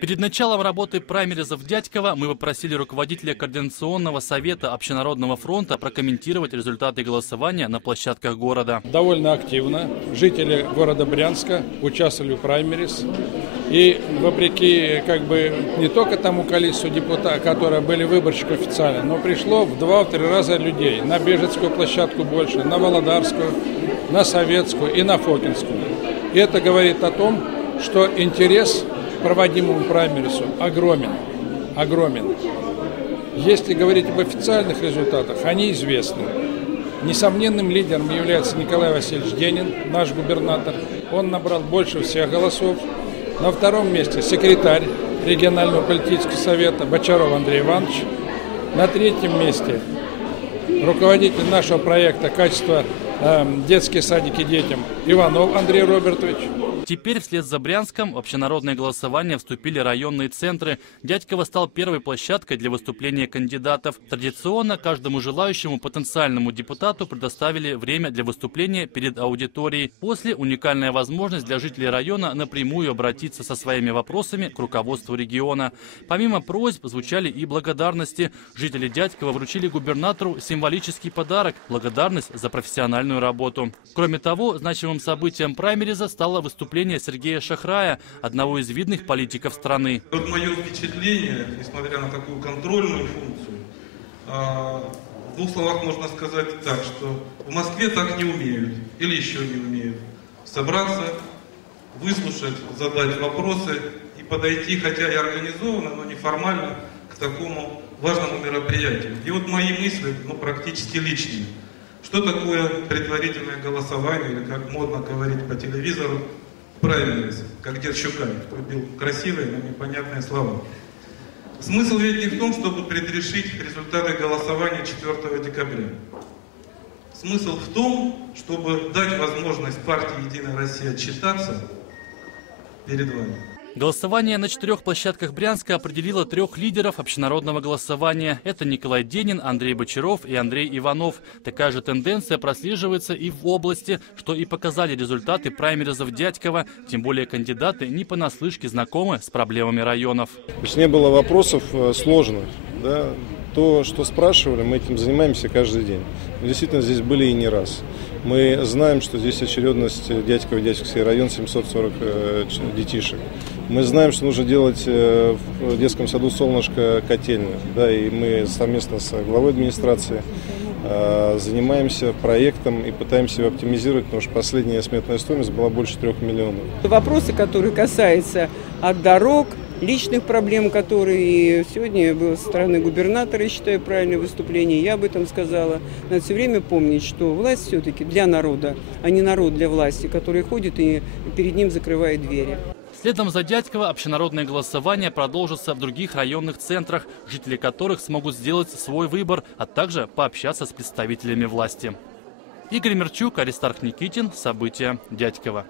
Перед началом работы праймеризов Дядькова мы попросили руководителя Координационного совета Общенародного фронта прокомментировать результаты голосования на площадках города. Довольно активно жители города Брянска участвовали в праймериз. И вопреки как бы не только тому количеству депутатов, которые были выборщики официально, но пришло в два-три раза людей. На Бежецкую площадку больше, на Володарскую, на Советскую и на Фокинскую. И это говорит о том, что интерес проводимому праймерису огромен. Огромен. Если говорить об официальных результатах, они известны. Несомненным лидером является Николай Васильевич Денин, наш губернатор. Он набрал больше всех голосов. На втором месте секретарь регионального политического совета Бочаров Андрей Иванович. На третьем месте руководитель нашего проекта «Качество э, детские садики детям» Иванов Андрей Робертович. Теперь вслед за Брянском в общенародное голосование вступили районные центры. Дядьково стал первой площадкой для выступления кандидатов. Традиционно каждому желающему потенциальному депутату предоставили время для выступления перед аудиторией. После уникальная возможность для жителей района напрямую обратиться со своими вопросами к руководству региона. Помимо просьб звучали и благодарности. Жители Дядькова вручили губернатору символический подарок – благодарность за профессиональную работу. Кроме того, значимым событием праймериза стало выступление выступление Сергея Шахрая, одного из видных политиков страны. Вот мое впечатление, несмотря на такую контрольную функцию, а, в двух словах можно сказать так, что в Москве так не умеют, или еще не умеют, собраться, выслушать, задать вопросы и подойти, хотя и организованно, но неформально, к такому важному мероприятию. И вот мои мысли, ну, практически личные. Что такое предварительное голосование, или как модно говорить по телевизору, праймерис, как дед Щукарь, врубил красивые, но непонятные слова. Смысл ведь не в том, чтобы предрешить результаты голосования 4 декабря. Смысл в том, чтобы дать возможность партии «Единая Россия» отчитаться перед вами. Голосование на четырех площадках Брянска определило трех лидеров общенародного голосования. Это Николай Денин, Андрей Бочаров и Андрей Иванов. Такая же тенденция прослеживается и в области, что и показали результаты праймеризов Дядькова. Тем более кандидаты не понаслышке знакомы с проблемами районов. То есть не было вопросов э, сложных. Да? То, что спрашивали, мы этим занимаемся каждый день. Мы действительно здесь были и не раз. Мы знаем, что здесь очередность Дядькова, Дядьковский район, 740 э, детишек. Мы знаем, что нужно делать э, в детском саду «Солнышко» котельную. Да, и мы совместно с главой администрации э, занимаемся проектом и пытаемся его оптимизировать, потому что последняя сметная стоимость была больше трех миллионов. Вопросы, которые касаются от дорог, личных проблем, которые сегодня было со стороны губернатора, я считаю, правильное выступление, я об этом сказала. Надо все время помнить, что власть все-таки для народа, а не народ для власти, который ходит и перед ним закрывает двери. Следом за Дядьково общенародное голосование продолжится в других районных центрах, жители которых смогут сделать свой выбор, а также пообщаться с представителями власти. Игорь Мерчук, Аристарх Никитин. События Дядькова.